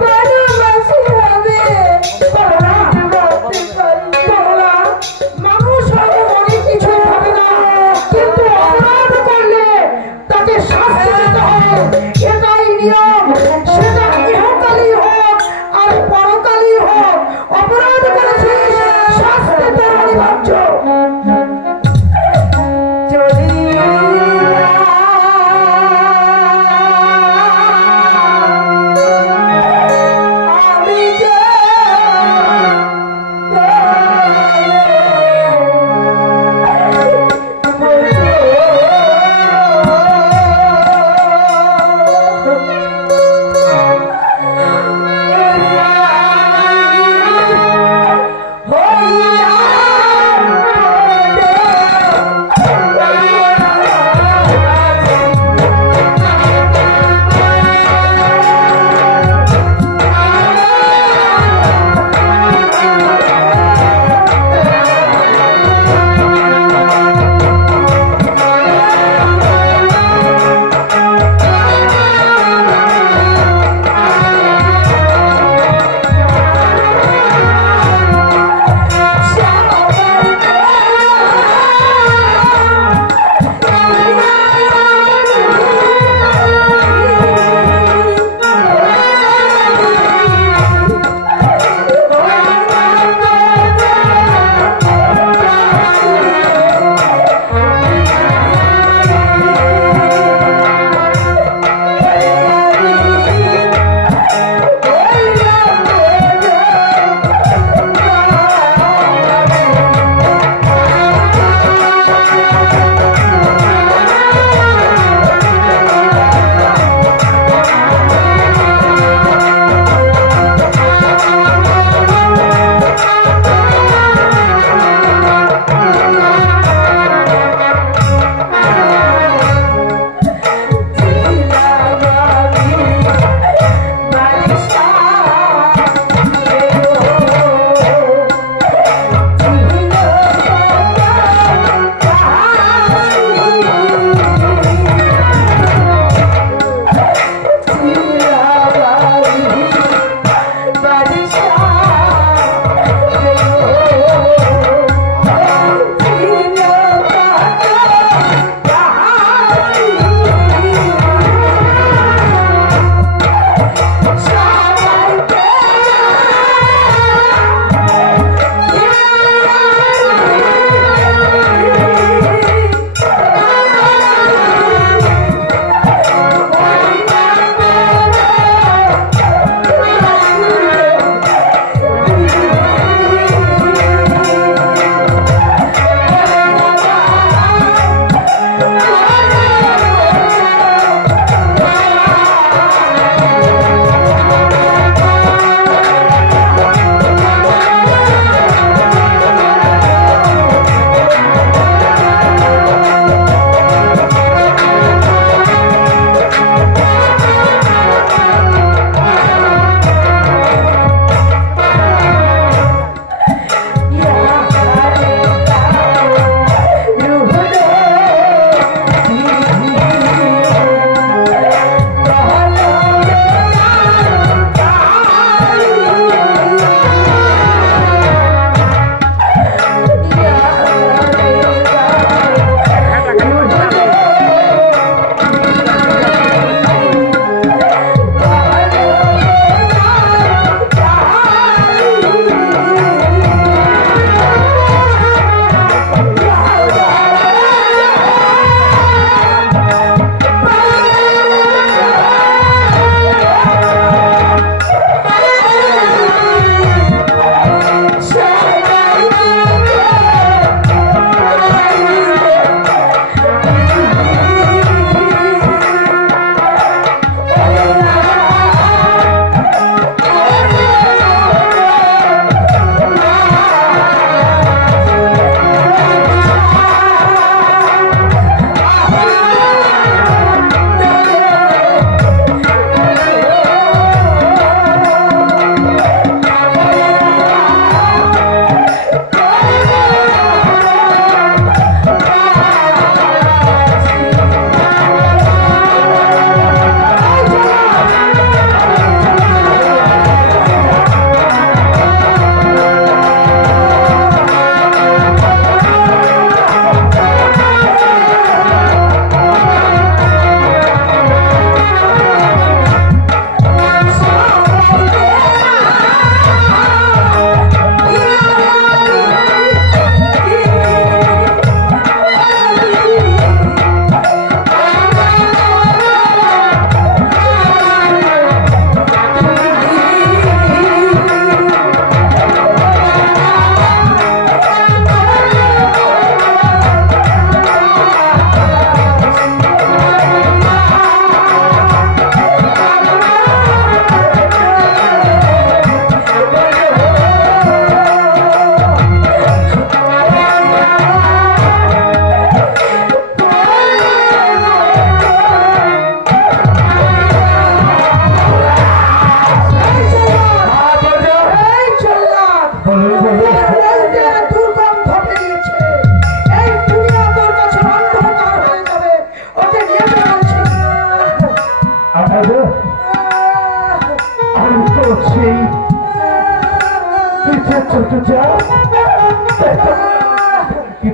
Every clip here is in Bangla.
ভালোবাসি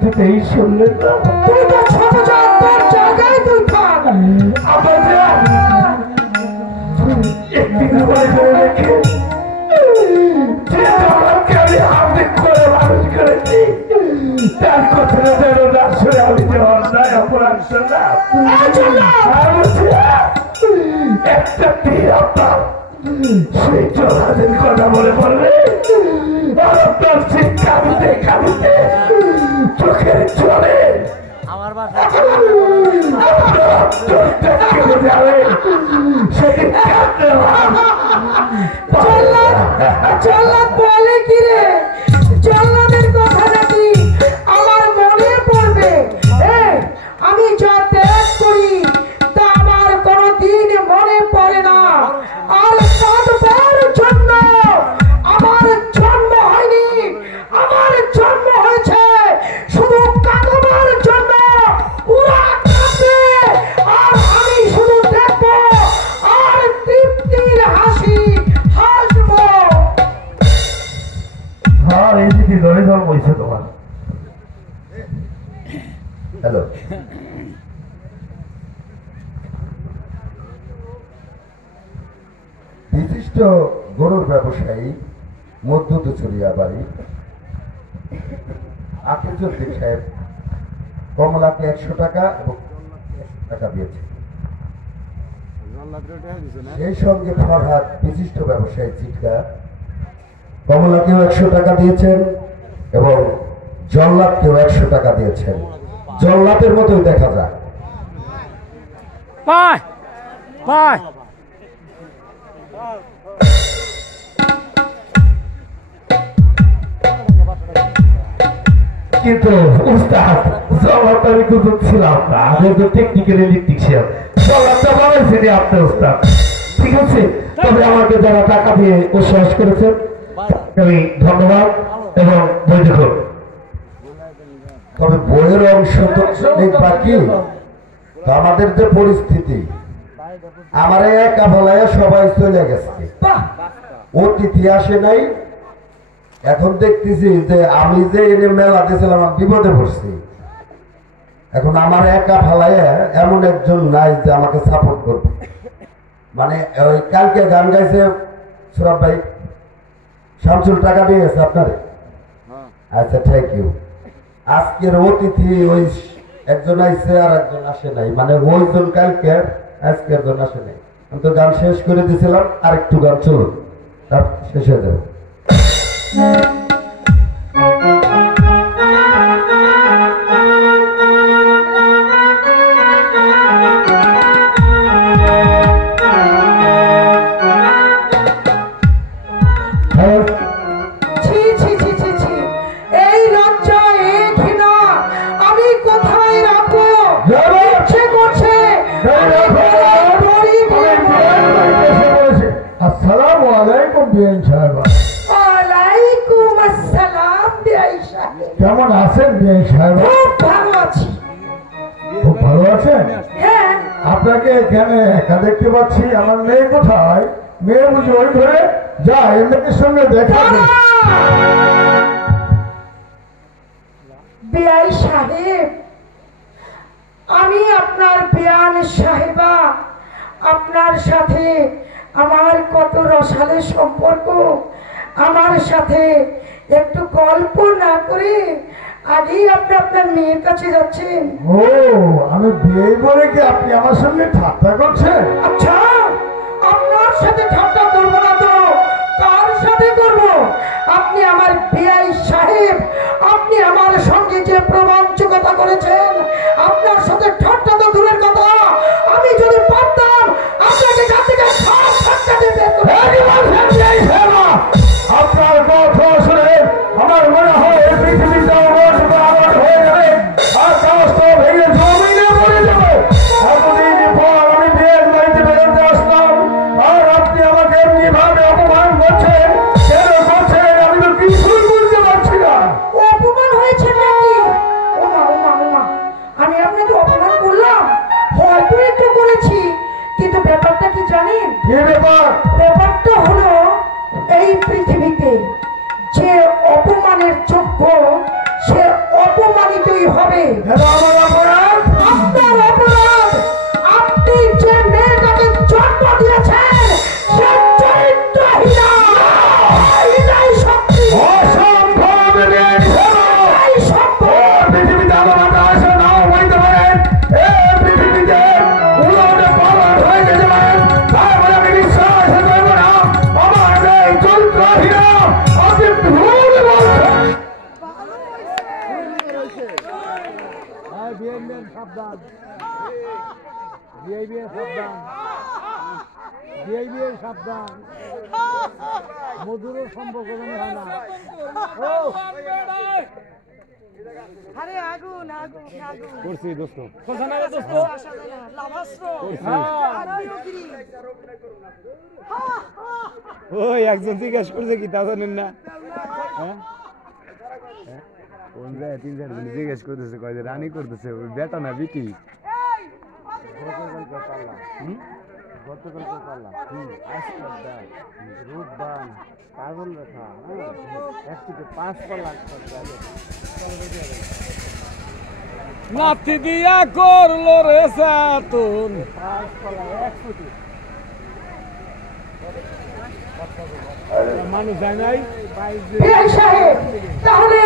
কিছুতেই শুনলেন না। তুই তো ছোট জাত, তোর জায়গায় তুই থাক। একদিন বাড়ি করে রেখে যে জবাবকে আমি হাতে করে মানুষ করেছি তার কথাটা যেন না শুনে আমি যে অন্যায় অপরাধ করলাম। একটা তীর আপনার সেই জলাদের কথা বলে বললে আপনার সেই কাঁদিতে কাঁদিতে চোখের জলে আমার কেটে যাবে সেদিন কাঁদতে জল্লাদ বলে কি রে? জল্লাদের কথা নাকি আমার মনে পড়বে? আমি যা ত্যাগ করি তা আমার কোনদিন মনে পড়ে না। আর কাঁদবার জন্য আমার জন্ম হয়নি, আমার জন্ম হয়েছে শুধু কাঁদবার জন্য। ওরা কাঁদবে আর আমি শুধু দেখবো আর তৃপ্তির হাসি হাসবো। হ্যাঁ, এই দিদি ধরে ধর বইছে তোমার। হ্যালো, বিশিষ্ট গরুর ব্যবসায়ী মধ্যদুচুরিয়া বাড়ি আকিজউদ্দিন সাহেব কমলাকে 100 টাকা এবং 100 টাকা দিয়েছে। সেই সঙ্গে ফরহাদ বিশিষ্ট ব্যবসায়ী চিটকা কমলাকেও 100 টাকা দিয়েছেন এবং জল্লাদকেও 100 টাকা দিয়েছেন। জল্লাদের মতোই দেখা যায়। কিন্তু উস্তাদ জল্লাদ আমি কিন্তু ছিলাম না, আমি তো টেকনিক্যাল ইলেকট্রিশিয়ান। জল্লাদটা বানাইছেন আপনার উস্তাদ, ঠিক আছে? তবে আমাকে যারা টাকা দিয়ে উৎসাহ করেছেন আমি ধন্যবাদ এবং বই দেখুন। তবে বইয়ের অংশ তো অনেক বাকি। আমাদের যে পরিস্থিতি, আমার একা বলায় সবাই চলে গেছে, অতিথি আসে নাই। এখন দেখতেছি যে আমি যে এনে মেলা দিয়েছিলাম আমি বিপদে পড়ছি। এখন আমার একা ফালায় এমন একজন নাই যে আমাকে সাপোর্ট করবে। মানে ওই কালকে গান গাইছে সুরাব ভাই, শামসুল টাকা দিয়ে গেছে আপনারে। আচ্ছা, থ্যাংক ইউ। আজকের অতিথি ওই একজন আইছে আর একজন আসে নাই, মানে ওইজন কালকে, আজকে একজন আসে নাই। আমি তো গান শেষ করে দিয়েছিলাম, আর একটু গান চলুন, তার শেষ হয়ে যাবে। কেমন আছেন বিআই সাহেব? খুব ভালো আছি। খুব ভালো আছেন? হ্যাঁ। আপনাকে এখানে একা দেখতে পাচ্ছি। আমার মেয়ে কোথায়? মেয়ে বুঝি ওই ধরে যা এমনির সঙ্গে দেখা। বিআই সাহেব, আমি আপনার বিয়ান সাহেবা, আপনার সাথে আমার কত রসালে সম্পর্ক। আমার সাথে একটু গল্প না করে আগেই আপনি আপনার মেয়ের কাছে যাচ্ছেন। ও, আমি বিয়ে বলে কি আপনি আমার সঙ্গে ঠাট্টা করছেন? আচ্ছা, আপনার সাথে ঠাট্টা করবো না তো কার সাথে করব? আপনি আমার বিআই সাহেব, আপনি আমার সঙ্গে যে প্রবঞ্চকতা করেছেন, আপনার সাথে ঠাট্টা তো দূরের কথা, আমি যদি পারতাম আপনাকে কাছ থেকে সব ঠাট্টা দিতে। আপনার কথা শুনে আমার মনে হয় পৃথিবীটা হয়ে যাবে আর কাজটা ভেঙে জমিনে পড়ে যাবে। এতদিন পর আমি বিয়ের বাড়িতে বেরোতে আসলাম আর আপনি আমাকে এমনি ভাবে অপমান করছেন। কেন করছেন আমি তো কিছুই বুঝতে পারছি না। অপমান হয়েছে নাকি? হবে। আমার অপরাধ? আপনার অপরাধ, আপনি যে মেয়েটাকে জন্ম দিয়েছেন সে চরিত্রহীনা। এটাই সত্যি। অসম্ভব এটাই সম্ভব। পৃথিবীতে আমার আশা নাও হইতে পারেন, এই পৃথিবীতে উলটে পালট হয়ে যেতে পারেন, তারপরে আমি বিশ্বাস করবো না আমার এই চরিত্রহীনা। আপনি ভুল বলছেন। সাবধান, সাবধান, মধুরও সম্পর্ক হয় না। আরে আগুন আগুন আগুন করছি দোস্ত, ওই একজন জিজ্ঞেস করছে কি তা জানেন না? হ্যাঁ কোন জায়গায় 3-4 জন জিজ্ঞেস করতেছে, কয় যে রানী করতেছে ওই বেটা না বিটি। গতকালকে পারলাম রূপবান পাগল রেখা, এক থেকে 5 পাল্লা নাতি দিয়া করলো রে সাতুন 5 পাল্লা 1 ফুট মানুষ যায় নাই। বিআই সাহেব, তাহলে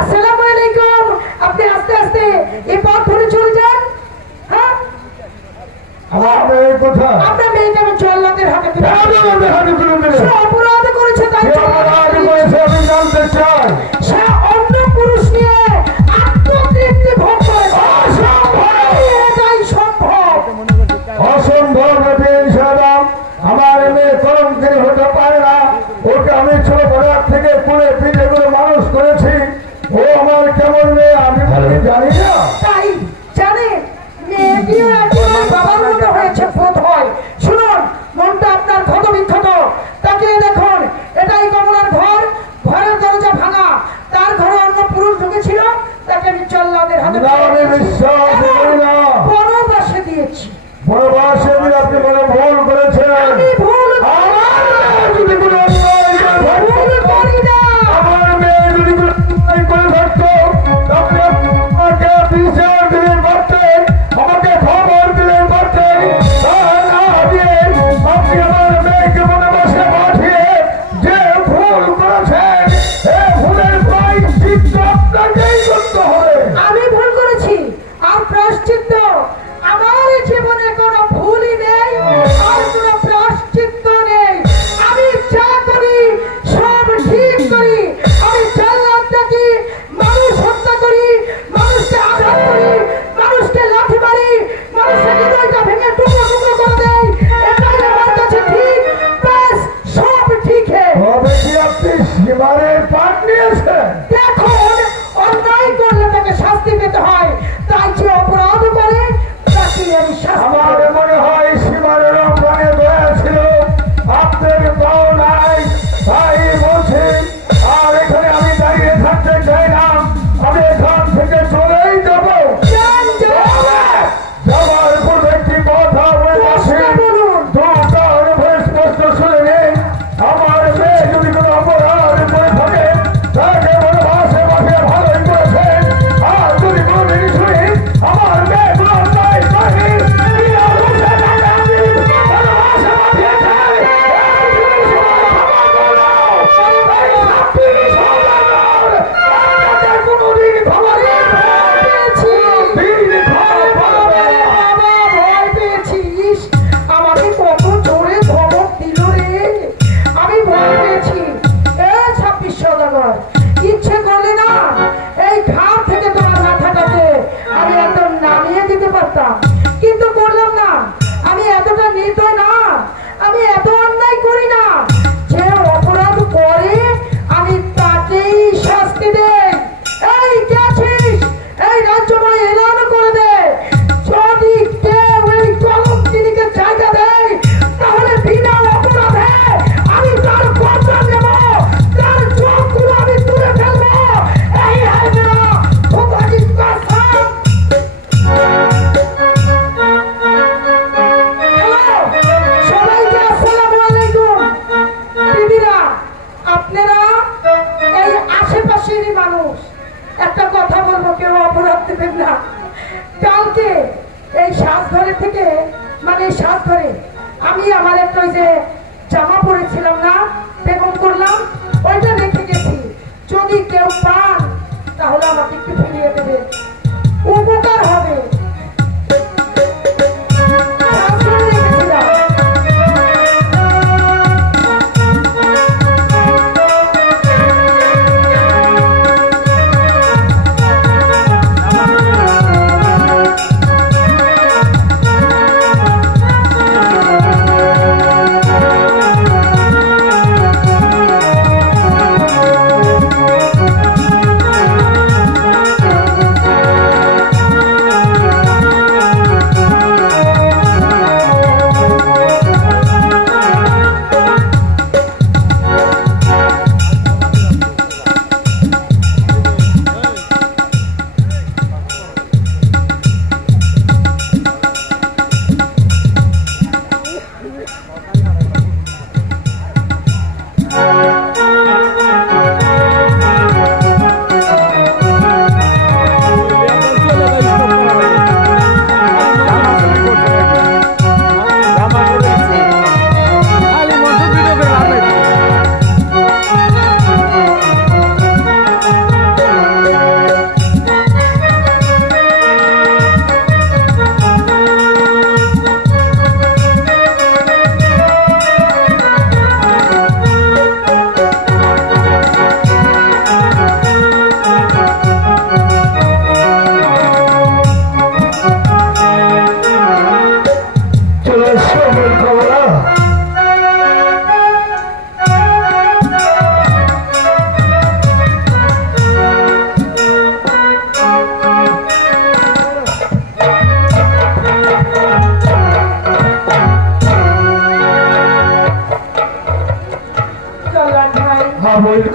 আসসালামু আলাইকুম। আপনি আস্তে আস্তে এই পথ ধরে চলে যান। হ্যাঁ, আমার মেয়ে কোথায়? আপনার মেয়েকে আমি জল্লাদের হাতে তুলে কেন আমাদের হাতে তুলে দিলেন? সে অপরাধ করেছে তাই কে অপরাধ করেছে আমি জানতে চাই। সে অন্য পুরুষ নিয়ে আত্মতৃপ্তি ভোগ করেছে। এটাই সম্ভব। অসম্ভব সাহেব, আমার মেয়ে কলঙ্কিনী হতে পারে না। ওকে আমি ছোটবেলার থেকে কোলে পিঠে করে মানুষ করেছি। ও আমার কেমন মেয়ে আমি জানি না। তাই জানেন, মেয়েটিও একজন বাবার মতো হয়েছে বোধ হয়। শুনুন, মনটা আপনার ক্ষত বিক্ষত। তাকিয়ে দেখুন, এটাই কমলার ঘর। ঘরের দরজা ভাঙা, তার ঘরে অন্য পুরুষ ঢুকেছিল। তাকে আমি জল্লাদের হাতে আমি বিশ্বাস করি না। বনবাসে দিয়েছি। বনবাসে দিলে আপনি কোনো ভুল করেছেন। আমি ভুল আমার মেয়ে যদি কোনো অন্যায় করে ভুল করি না। আমার মেয়ে যদি কোনো অন্যায় করে থাকতো তাহলে আমাকে বিচার দিলে পারতেন, আমাকে খবর দিলে পারতেন। তা না দিয়ে আপনি আমার মেয়েকে বনবাসে পাঠিয়ে যে ভুল করেছেন, এই ভুলের প্রায়শ্চিত্ত আপনাকেই করতে হবে। আমি ভুল করেছি, আর প্রায়শ্চিত্ত আমার জীবনে কোনো ভুলই নেই, আর কোনো প্রায়শ্চিত্ত নেই। আমি যা করি সব ঠিক করি। আমি জাল্লাদ ডাকি, মানুষ হত্যা করি, মানুষকে আঘাত করি, মানুষকে লাঠি মারি, মানুষের হৃদয়টা ভেঙে টুকরো টুকরো করে দেই। এটাই আমার কাছে ঠিক। ব্যাস, সব ঠিক। তবে কি আপনি সীমারের পাঠ নিয়েছেন? দেখুন, অন্যায় করলে তাকে শাস্তি পেতে হয়। তাই যে অপরাধ করে তাকে আমি শাস্তি আমার দেব। মনে হয় সীমারের প্রাণে দয়া ছিল, আপনার তাও নাই। তাই বলছি, আর এখানে আমি দাঁড়িয়ে থাকতে চাই না। আমি এখান থেকে চলেই যাব। যান, যান। যাবার পূর্বে একটি কথা বলে আসি। বলুন। দুটার ভয়ে স্পষ্ট শুনে নিন, আমার মেয়ে যদি কোনো অপরাধ করে থাকে তাকে বনবাসে পাঠিয়ে ভালোই করেছেন। আর যদি কোনোদিন শুনি আমার মেয়ে কোনো অন্যায় করেনি, বিনা দোষে তাকে আমি বনবাসে পাঠিয়েছেন, এই জিনিস আমার ক্ষমা করো। এই শাস্তি সবার আপনাদের কোনোদিন ক্ষমা করবে না। পেয়েছি। দিন ক্ষমা করবে। বাবা, ভয় পেয়েছি। ইস, আমাকে কত জোরে ধমক দিল রে। আমি ভয় পেয়েছি। 26 সওদাগর, ইচ্ছে করলে না এই ঘাট থেকে তোমার মাথাটাকে আমি একদম নামিয়ে দিতে পারতাম, কিন্তু করলাম না। আমি এতটা নির্দয় না, আমি এত অন্যায় করি না। যে অপরাধ করে আমি তাকেই শাস্তি দেই। এই কে আছিস? এই রাজ্যময় এলান করে দে, যদি কেউ এই কলঙ্কিনীকে জায়গা দেয় তাহলে বিনা অপরাধে আমি তার বদলা নেব, তার চোখগুলো আমি তুলে ফেলবো। এই হায়না খোদা কি কসম। হ্যালো, সবাইকে আসসালামু আলাইকুম। দিদিরা, আপনারা এই আশেপাশেরই মানুষ। একটা কথা বলবো, কেউ অপরাধ দেবেন না। কালকে এই সাজঘরে থেকে মানে সাজঘরে আমি আমার একটা ওই যে জামা পরেছিলাম না, বেগম করলাম, ওইটা রেখে গেছি। যদি কেউ পান তাহলে আমাকে একটু ফিরিয়ে দেবেন, উপকার হবে। সাজঘরে রেখেছিলাম।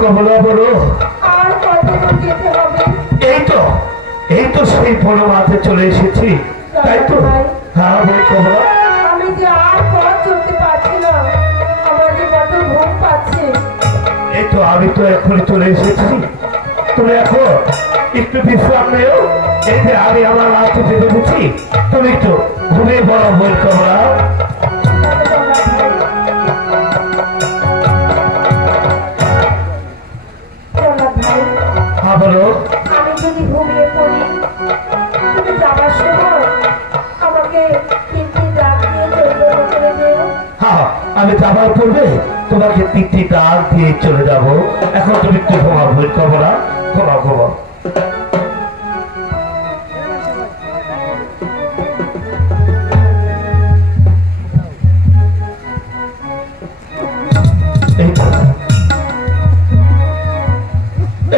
কমলা বলো, আর কতদূর যেতে হবে? এই তো সেই বড় মাঠে চলে এসেছি, তাই তো? হ্যাঁ বল কমলা। আমি যে আর পথ চলতে পারছি না, আমার যে কত ঘুম পাচ্ছে। এই তো আমি তো এখনই চলে এসেছি, তুমি এখন একটু বিশ্রাম নেও। এই যে আমি আমার রাতে বেঁধে দিচ্ছি, তুমি একটু ঘুমিয়ে পড়ো বল কমলা। হ্যাঁ বলো। আমি যদি ঘুমিয়ে পড়ি, তুমি যাবার সময় আমাকে তিনটি ডাক দিয়ে চলে করে দিও। হ্যাঁ আমি যাবার পূর্বে তোমাকে তিনটি ডাক দিয়ে চলে যাবো। এখন তুমি একটু ঘুমাও বল কমলা, ঘুমাও ঘুমাও।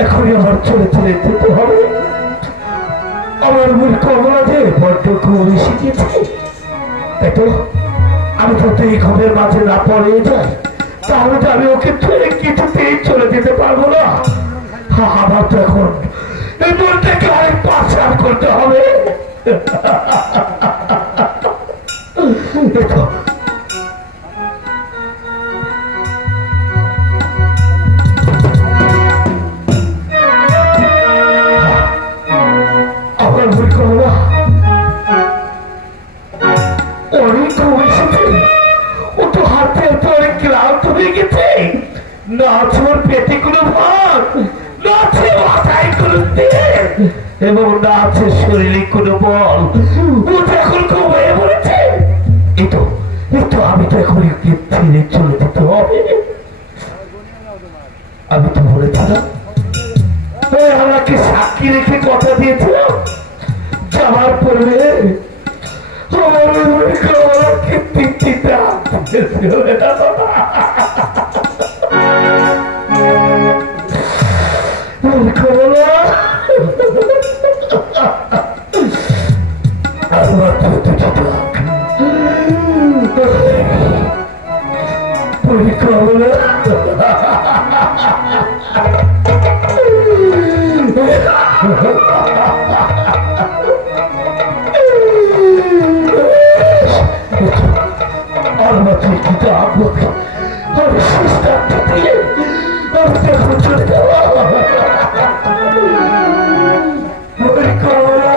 এখনই আমার চলে চলে যেতে হবে। আমার মূল কমলা যে বড্ড ঘুম শিখেছে, তাই তো আমি যদি এই ঘরের মাঝে না পড়ে যাই, তাহলে তো আমি ওকে ছেড়ে কিছুতেই চলে যেতে পারবো না। আমার তো এখন এই মনটাকে অনেক পাচার করতে হবে। দেখো এবং না আছে শরীরে কোনো বল, ও তো এখন ঘুমিয়ে পড়েছে। এই তো আমি তো এখন ছেড়ে চলে যেতে হবে। আমি তো বলেছিলাম, আমাকে সাক্ষী রেখে কথা দিয়েছিলাম, যাওয়ার পরে আমাকে তিনটিটা পরিকল্পনা আর মাত্র কি আপনাকে আর সুস্থার্থ দিয়ে আমি দেখো চলে যাওয়া পরিকল্পনা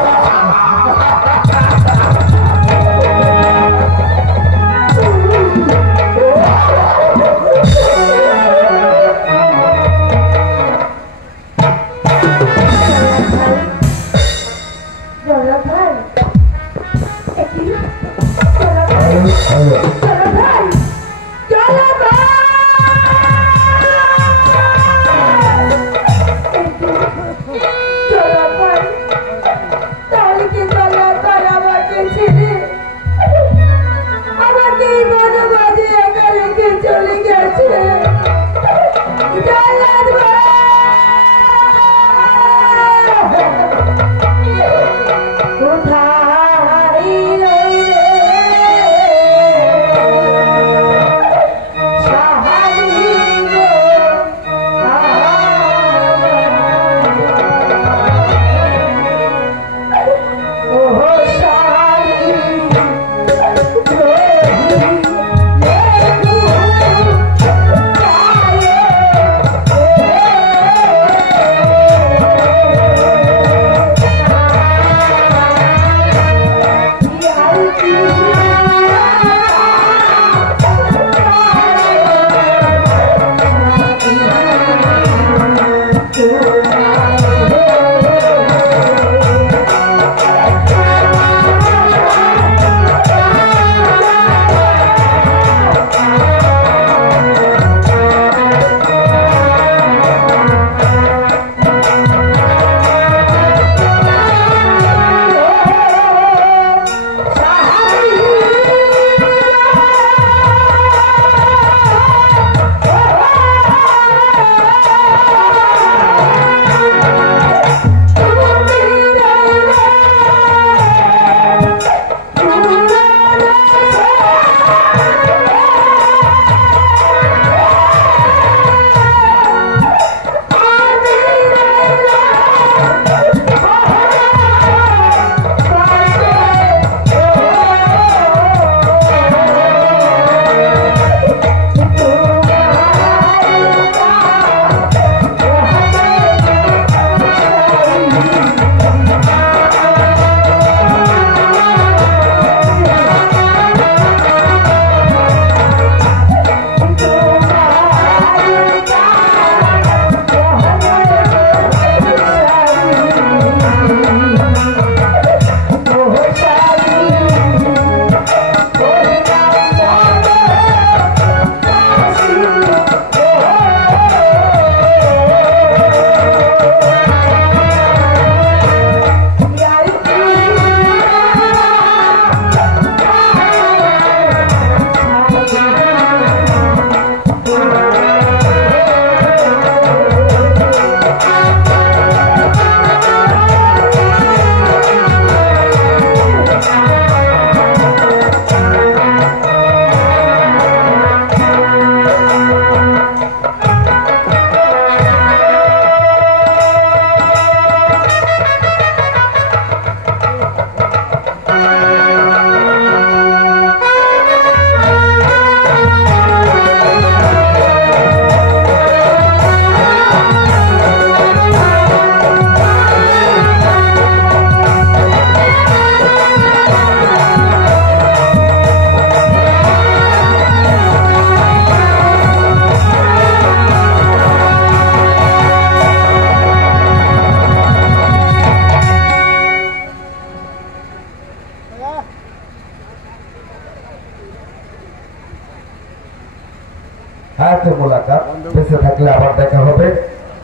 হায়াতে মোলাকাত, বেঁচে থাকলে আবার দেখা হবে।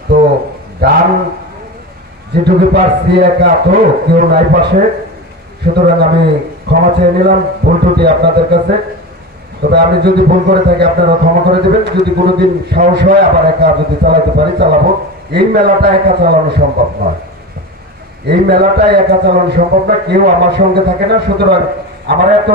তো গান যেটুকু পারছি একা তো কেউ নাই পাশে, সুতরাং আমি ক্ষমা চেয়ে নিলাম ভুল ত্রুটি আপনাদের কাছে। তবে আমি যদি ভুল করে থাকি আপনারা ক্ষমা করে দেবেন। যদি কোনোদিন সাহস হয় আবার একা যদি চালাতে পারি চালাবো। এই মেলাটা একা চালানো সম্ভব নয়, এই মেলাটাই একা চালানো সম্ভব না, কেউ আমার সঙ্গে থাকে না। সুতরাং আমার এত